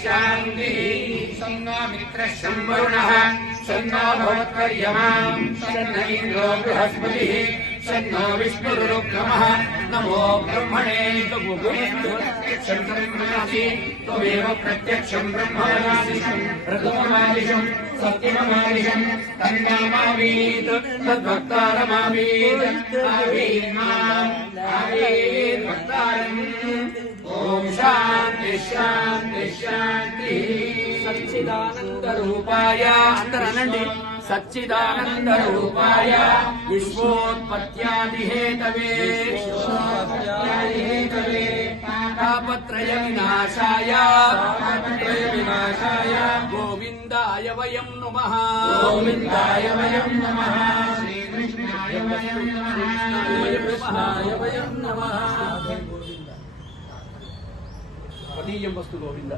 शान्तिः सन्नो मित्रः शम्भरुणः सन्नो भवत्वर्यमां सन्न इन्द्रो बृहस्पतिः सन्नो विष्णुरुक्रमः नमो ब्रह्मणे प्रत्यक्षं ब्रह्मणि त्वमेव प्रत्यक्षं ब्रह्मणि प्रथममादिशं सत्यममादिशं तन्नामावीत् तद्भक्तारमावीत् आवीत् भक्तारम् ओम शांति शांति शांति सच्चिदानंद रूपाय अंतरनंडी सच्चिदानंद रूपाय विश्वोत्पत्त्यादि हेतवे तापत्रय विनाशाय गोविंदाय वयं नमः गोविंदाय वयं नमः श्री कृष्णाय वयं नमः पदीयं वस्तु गोविंद।